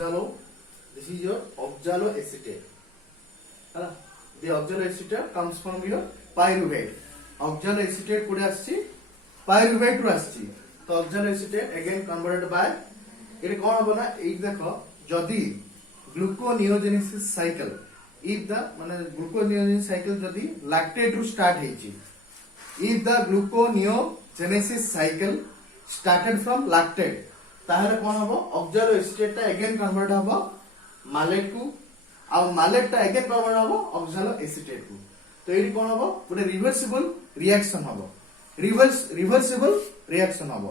Oxalo, this is your oxaloacetate. The oxaloacetate comes from your pyruvate. Oxaloacetate कोडे आछि pyruvate रु आछि. तो oxaloacetate again converted by एटे कोन हबो ना एई देखो जदी gluconeogenesis cycle if the माने gluconeogenesis cycle जदी lactate रु start हेछि. If the gluconeogenesis cycle started from lactate ताहले कोन हबो oxaloacetate ता again convert हबो malate को आ malate ता again convert हबो oxaloacetate को. तो एडी कोन हबो गोटे रिवर्सिबल रिएक्शन हबो. रिवर्सिबल रिएक्शन हबो.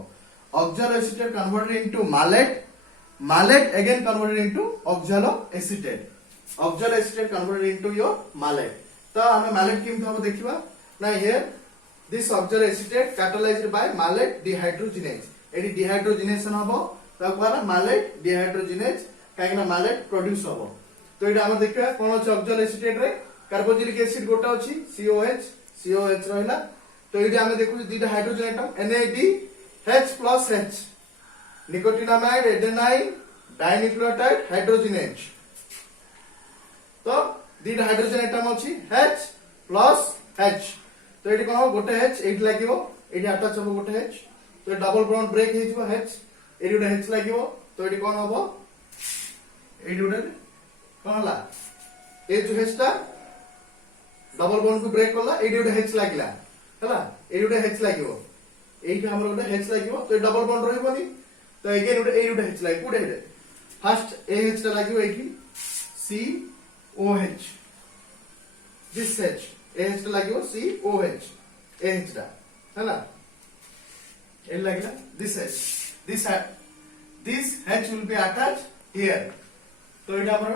Oxaloacetate converted into malate again converted into oxaloacetate. Oxaloacetate converted into your malate. तो हमें malate केमति हबो देखिबा ना. here this oxaloacetate catalyzed by malate dehydrogenase. एडी डिहाइड्रोजिनेशन हबो ताकवारा malate dehydrogenase काहेना malate प्रोड्यूस हबो. तो एटा हम देखिबा कोन अछि oxaloacetate रे कार्बोक्सिलिक एसिड गोटा अछि COH रहला. तो एडी हम देखु दिटा hydrogen atom NADH+H nicotinamide adenine dinucleotide hydrogenase. तो दिटा हाइड्रोजन एटम अछि H+H. तो एडी कोन गोटे H एडी लागिवो एडी अटैच हबो गोटे H. तो डबल बॉन्ड ब्रेक हे जिवो H एडी गोटे H लागिवो. तो एडी कोन हबो एडी गोटे कोन हला ए जो H ता डबल बॉन्ड को ब्रेक करला एडी गोटे H लागिला हला. एडी गोटे H लागिवो एडी हमर गोटे H लागिवो. तो डबल बॉन्ड रहइबोनी. तो अगेन गोटे ए गोटे H लागि कोडे फर्स्ट ए H ता लागिवो एठी COH this H A H ता लागिवो COH ए H ता हला. एल लागिला this H this H will be attached here. तो एटा हमर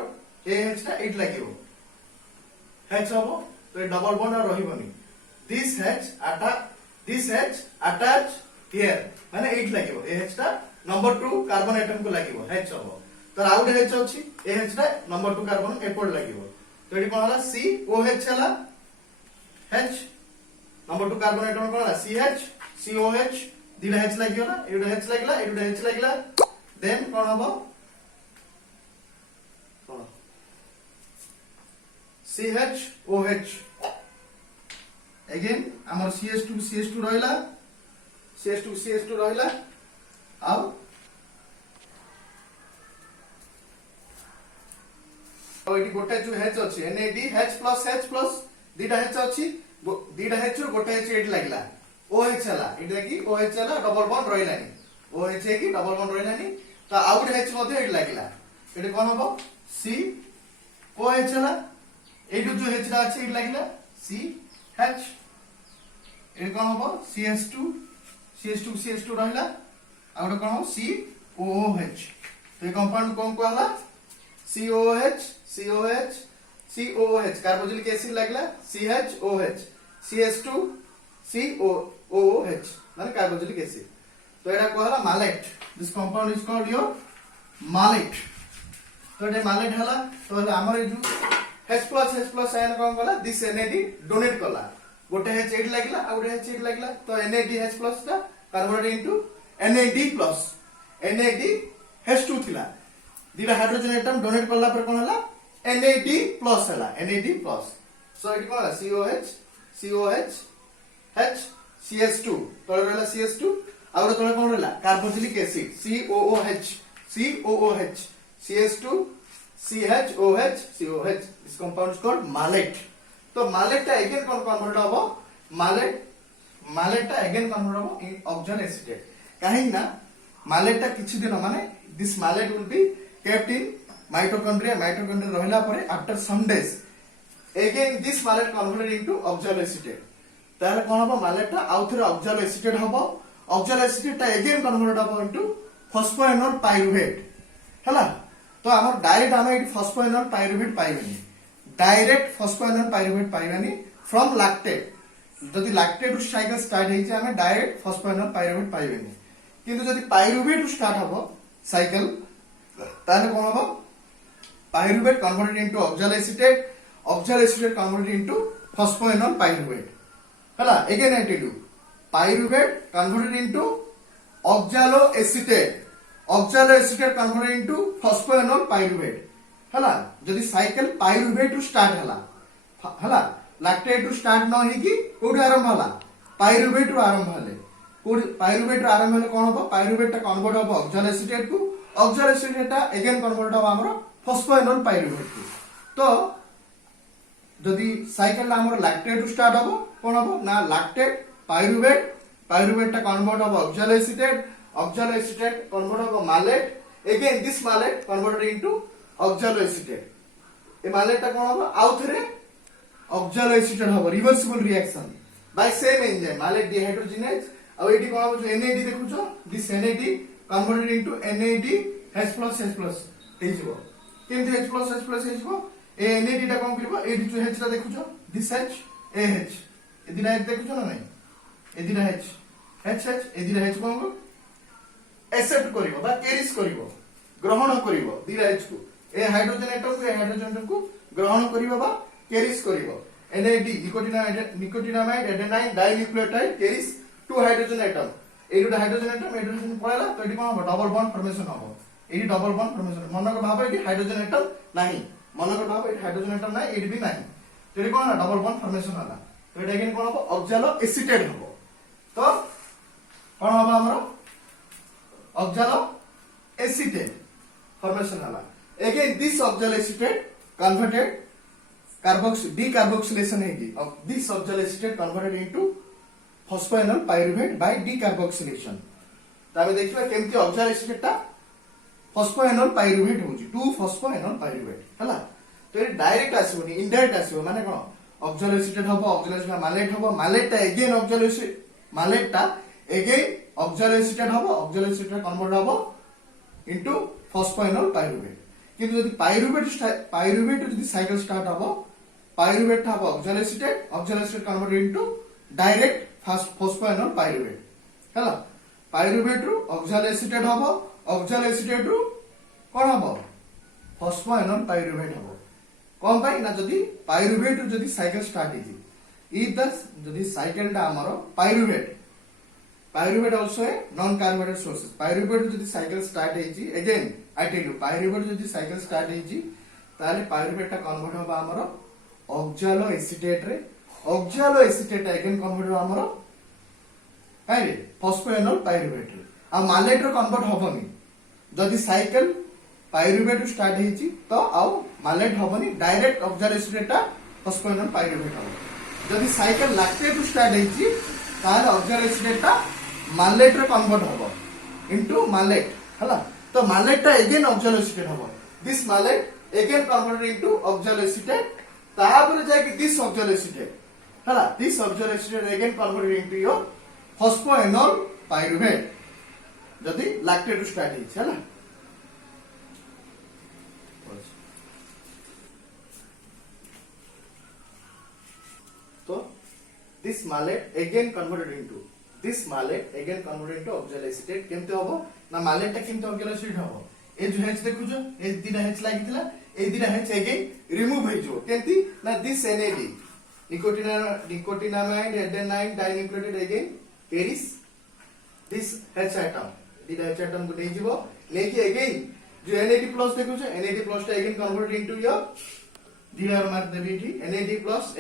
ए H ता एट लागिवो H हबो. तो ए डबल बॉन्ड रहइबोनी. this H attached here माने एट लागिवो ए H ता नंबर 2 कार्बन एटम को लागिवो H हबो. तो आउट H अछि ए H ता नंबर 2 कार्बन एपोर्ट लागिवो. तो एटी कोन हला COH हला H नंबर 2 कार्बन एटम कोन हला COH दिला H लागियो ना एडो H लागिला एडो H लागिला. देन कोन हबो कोन CHOH अगेन हमर CH2 रहला आ एटी गोटे जो H अछि NADH+H+ दिटा H अछि दिटा H गोटे H एटी लागिला OH हला एटी कि OH हला डबल बॉन्ड रहलानी OH कि डबल बॉन्ड रहलानी. तो आउट H मध्ये एटी लागिला एटी कोन हबो COH हला एटी जो H रा अछि एटी लागिला CH एटी कोन हबो CH2 रहला आ गोटे कोन हबो COOH. तो ए कंपाउंड कोन को हला COH कार्बोक्सिलिक एसिड लागला CHOH CH2 COOH माने कार्बोक्सिलिक एसिड. तो एटा को हला malate. This compound is called your malate. तो एटा malate हला. तो हमर जो H+H+ आयन कोन गला दिस NAD डोनेट कला गोटे H एट लागिला आ गोटे H एट लागिला. तो NADH+ ता कन्वर्टेड इनटू NADH2 थिला. दिला हाइड्रोजन एटम डोनेट करला पर कोन हला NAD+ हला NAD+. सो इट कोन हला COH H CH2 तो रहला CH2 आ गोटे तळे कोन रहला carboxylic acid COOH CH2 CHOH this compound is called malate. तो malate ता अगेन कोन कन्वर्ट हबो malate ता अगेन कन्वर्ट हबो इन oxaloacetate. काहे ना malate ता किछि दिन माने this malate will be kept in mitochondria रहला परे after some days again this malate converted into oxaloacetate. ताले कोन हबो malate ता आउथरे oxaloacetate हबो. oxaloacetate ता अगेन कन्वर्ट हबो into phosphoenol pyruvate हला. तो हमर डायरेक्ट हम एटी phosphoenol pyruvate पाइबेनी. डायरेक्ट phosphoenol pyruvate पाइबानी फ्रॉम लैक्टेट. जदि लैक्टेट साइकिल स्टार्ट हेछि हमें डायरेक्ट phosphoenol pyruvate पाइबेनी. किंतु जदि पाइरुवेट स्टार्ट हबो साइकिल ताले कोन हबो pyruvate converted into oxaloacetate converted into phosphoenol pyruvate हला. अगेन एटी डू pyruvate converted into oxaloacetate oxaloacetate converted into phosphoenol pyruvate हला जदी साइकिल पाइरुवेट टू स्टार्ट हला लैक्टेट टू स्टार्ट न हे कि कोडी आरंभ हला पाइरुवेट टू आरंभ हले कोडी पाइरुवेट टू आरंभ हले कोन हो पाइरुवेट टा कन्वर्ट हो ऑक्सैलो एसीटेट को ऑक्सैलो एसीटेट टा अगेन कन्वर्ट हो हमरो फॉस्फोएनोल पाइरुवेट को तो जदी साइकिल हमरो लैक्टेट टू स्टार्ट हो कोन हो ना लैक्टेट पाइरुवेट टा कन्वर्ट हो ऑक्सैलो एसीटेट कन्वर्ट हो malate again this malate converted into oxaloacetate ए मालेट टा कोन हो आउ थरे ऑक्सैलो एसीटेट हो reversible reaction by same enzyme malate dehydrogenase अब एटी कोन हो NAD देखुछो this NAD converted into NAD H+H+ हेजिबो केमति H+H+ हेजिबो ए NAD टा कोन करबो एडी जो H टा देखुछो दिस H AH ए दिना H देखुछो ना नहीं ए दिना H ए दिना H कोन को एक्सेप्ट करिवो बा कैरीज करिवो ग्रहण करिवो दिना H को ए हाइड्रोजन एटम को ग्रहण करिवो बा कैरीज करिवो NAD nicotinamide adenine dinucleotide carries two hydrogen atom एडुटा हाइड्रोजन एटम हाइड्रोजन पळला तो एडी कोन हो डबल बॉन्ड फॉर्मेशन हो एडी डबल बॉन्ड फॉर्मेशन मनक भाव एडी हाइड्रोजन एटम नाही मनक भाव एडी हाइड्रोजन एटम नाही एडी भी नाही तो एडी कोन डबल बॉन्ड फॉर्मेशन होला तो एडी अगेन कोन हो ऑक्सैलो एसीटेट हो तो कोन हो हमरो ऑक्सैलो एसीटेट फॉर्मेशन होला again this oxaloacetate converted decarboxylation of this oxaloacetate converted into phosphoenol pyruvate by decarboxylation ताबे देखिबा केमति ऑक्सैलो एसीटेट ता फॉस्फोएनोल पाइरुवेट होची 2 फॉस्फोएनोल पाइरुवेट हला तो ये डायरेक्ट आसीबोनी इनडायरेक्ट आसीबो माने कोन ऑक्सैलो एसीटेट हबो ऑक्सैलो एसीटेट मालेट हबो मालेट ता अगेन ऑक्सैलो एसीटेट मालेट ता अगेन ऑक्सैलो एसीटेट हबो ऑक्सैलो एसीटेट कन्वर्ट हबो इनटू फॉस्फोएनोल पाइरुवेट किंतु यदि पाइरुवेट यदि साइकिल स्टार्ट हबो पाइरुवेट हबो oxaloacetate converted into direct phosphoenol pyruvate हला पाइरुवेट रु ऑक्सैलो एसीटेट हबो ऑक्सैलो एसीटेट रु कोन हबो फॉस्फोएनोल पाइरुवेट हबो कोन पाई ना जदी पाइरुवेट रु जदी साइकिल स्टार्ट हेजी इफ द जदी साइकिल टा हमरो pyruvate also a non carbonated sources pyruvate जदी साइकिल स्टार्ट हेजी again I tell you pyruvate जदी साइकिल स्टार्ट हेजी ताले पाइरुवेट टा कन्वर्ट होबा हमरो ऑक्सैलो एसीटेट रे ऑक्सैलो एसीटेट अगेन कन्वर्ट हो हमरो काई रे फॉस्फोएनोल पाइरुवेट रे आ मालेट रो कन्वर्ट होबनी जदी साइकिल पाइरुवेट स्टार्ट हेची तो आउ मालेट होबनी डायरेक्ट ऑक्सैलो एसीटेट ता फॉस्फोएनोल पाइरुवेट हो जदी साइकिल लैक्टेट स्टार्ट हेची ताले ऑक्सैलो एसीटेट ता मालेट रो कन्वर्ट होबो इनटू मालेट हला तो मालेट ता अगेन ऑक्सैलो एसीटेट होबो this malate again converted into oxaloacetate तापर जाय कि दिस ऑक्सैलो एसीटेट हला this oxaloacetate again converted into your phosphoenol pyruvate जदी लैक्टेट स्टार्ट हेची हला तो this malate again converted into oxaloacetate केमते होबो ना मालेट ता केमते ऑक्सैलो एसीटेट होबो ए जो H देखुजो ए दिना H लागितला ए दिना H अगेन रिमूव हेजो केमति ना this NAD nicotinamide adenine dinucleotide again carries this H atom दिना H atom को नेजिबो लेकि अगेन जो NAD+ देखुजो NAD+ ता अगेन कन्वर्टेड इनटू योर दिना मार्क देबीटी NAD+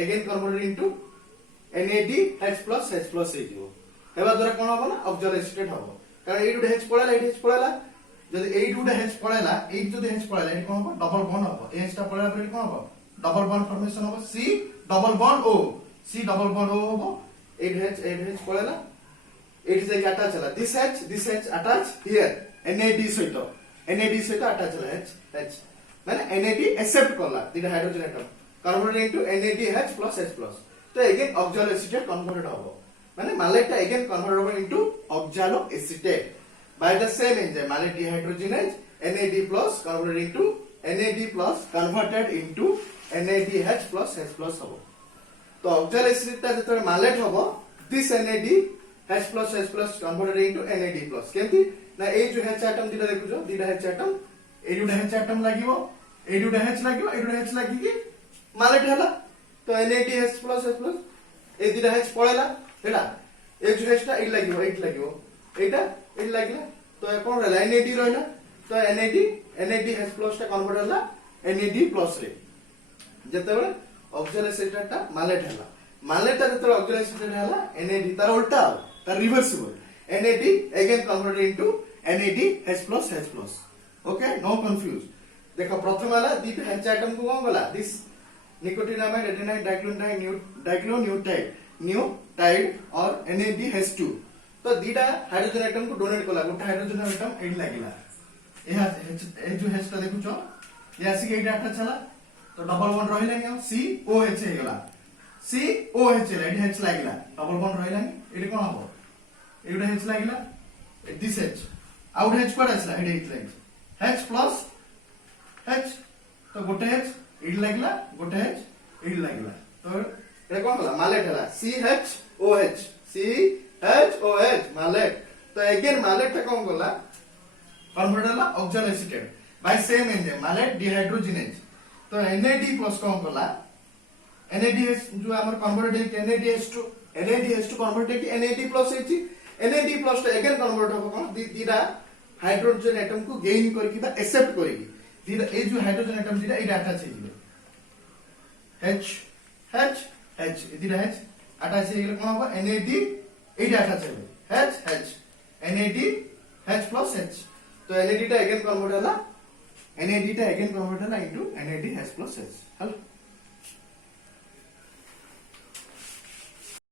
again converted into NADH+H+ हेजिबो हेबा द्वारा कोन होबो ना ऑक्सैलो एसीटेट होबो कारण एइ गुडे H पळाला जदि एइ गुडे H पळाला एइ जदि H पळाला एइ कोन होबो डबल बॉन्ड होबो H ता पळाला पर कोन होबो डबल बॉन्ड फॉर्मेशन होबो C डबल बॉन्ड O होबो 8H पळाला 8 से अटैच हला this H attach here NAD सहित अटैच हला H माने NAD एक्सेप्ट करला दिना hydrogen atom converted into NADH+H+ तो अगेन ऑक्सैलो एसीटेट कन्वर्टेड होबो माने मालेट अगेन कन्वर्टेड होबो into oxaloacetate by the same enzyme malate dehydrogenase NAD+ converted into NAD+ converted into NADH+H+ होबो तो oxaloacetate ता जतरे मालेट होबो this NADH+H+ converted into NAD+ केमति ना ए जो H एटम दिना देखुजो दिना H एटम ए जो H एटम लागिवो ए जो H लागिवो ए जो H लागि कि मालेट हला तो NADH+H+ ए दिना H पळेला हेला ए जो H ता 8 लागिवो एटा 8 लागिला तो कौन रहला NAD रहला तो NADH प्लस टा कन्वर्ट होला NAD प्लस रे जेतेबेले ऑक्सिजन एसिटेट टा मालेट हैला मालेट टा जेतेबेले ऑक्सिजन एसिटेट हैला NAD तार उल्टा तार reversible NAD again converted into NADH+H+. Okay know confuse देखो प्रथम वाला दीटा H आइटम को कोन गला दिस निकोटिनामाइड एडेनाइड डाइक्लोन्यूटाइड न्यूटाइड और NADH2 तो दीटा हाइड्रोजन आइटम को डोनेट कला गोटा हाइड्रोजन आइटम एड लागिला ए जो H ता देखुचो ये आसी एटा आटा चला तो डबल बॉन्ड रहिला नि COH हे गला COH एडी H लागिला डबल बॉन्ड रहिला नि एडी कोन हबो एडा H लागिला this H out H code आसला एडी H लागिला H प्लस H तो गोटे H एडी लागिला गोटे H एडी लागिला तो एडा कोन होला मालेट हला CHOH मालेट तो अगेन मालेट ता कोन गला कन्वर्ट होला oxygen acetate by same enzyme malate dehydrogenase तो NAD प्लस कोन गला NADH जो हमर कन्वर्ट है NADH2 कन्वर्ट है NAD प्लस है NAD प्लस अगेन कन्वर्ट हो कोन दीटा हाइड्रोजन एटम को गेन करके बा एक्सेप्ट करेगी दीटा ए जो हाइड्रोजन एटम दीटा ए अटैच है H दीटा H अटैच है कोन हो NAD ए अटैच है H NADH+H तो NAD टा अगेन कन्वर्ट होला NAD टा अगेन कन्वर्ट होला इनटू NADH+H हेलो